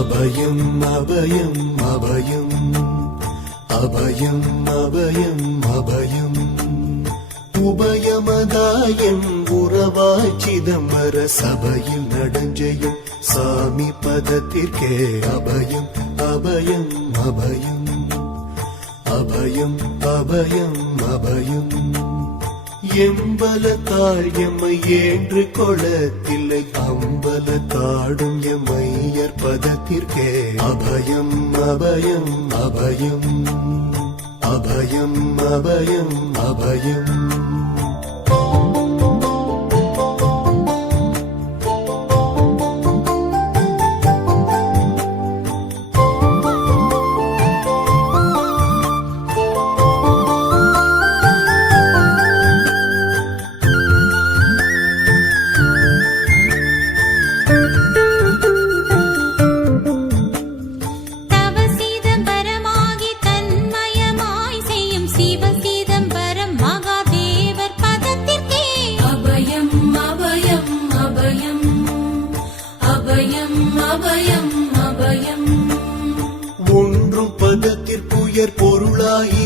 அபயம் அபயம் அபயம் அபயம் அபயம் அபயம் உபயமதாயம் உறவாய் சிதம்பர சபையில் நடஞ்செய்யும் சாமி பதத்திற்கே அபயம் அபயம் அபயம் அபயம் அபயம் அபயம் எம்பலத்தாள் எம்மை ஏன்று கொளத்தில்லை அம்பலத்தாடும் எம்மையர் பதத்திற்கே அபயம் அபயம் அபயம் அபயம் அபயம் அபயம் ஒன்றும் பதத்திற்குயர் பொருளாய்